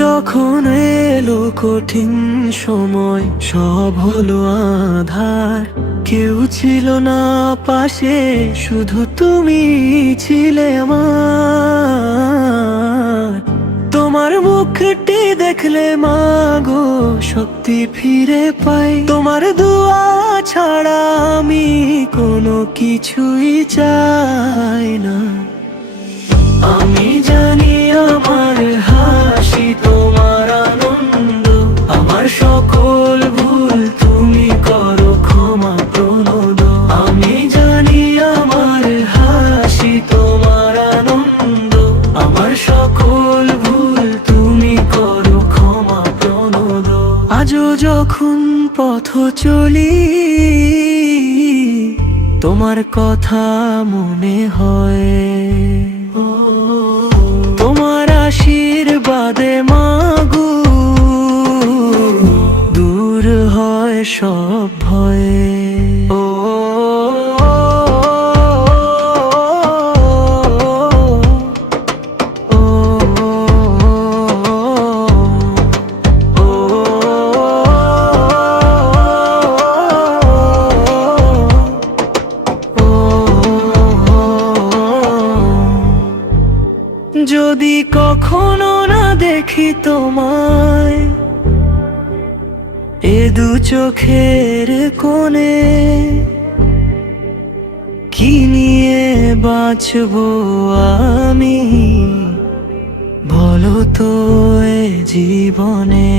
যখন এলো কঠিন সময়, সব হলো আধার, কেউ ছিল না পাশে, শুধু তুমি ছিলে আমার। তোমার মুখটি দেখলে মাগো শক্তি ফিরে পাই, তোমার দোয়া ছাড়া আমি কোনো কিছুই চাই না। আমি জানি আমার হাসি তোমার আনন্দ, আমার সকল ভুল তুমি করো ক্ষমা প্রণোদ। আমি জানি আমার হাসি তোমার আনন্দ, আমার সকল ভুল তুমি করো ক্ষমা প্রণোদ। আজও যখন পথ চলি, তোমার কথা মনে হয়, তোমার আশীর্বাদে মাগো দূর হয় সব ভয়। ও যদি কখনো না দেখি তোমায় এ দু চোখের কোণে, কি নিয়ে বাঁচবো আমি বলো তো এ জীবনে।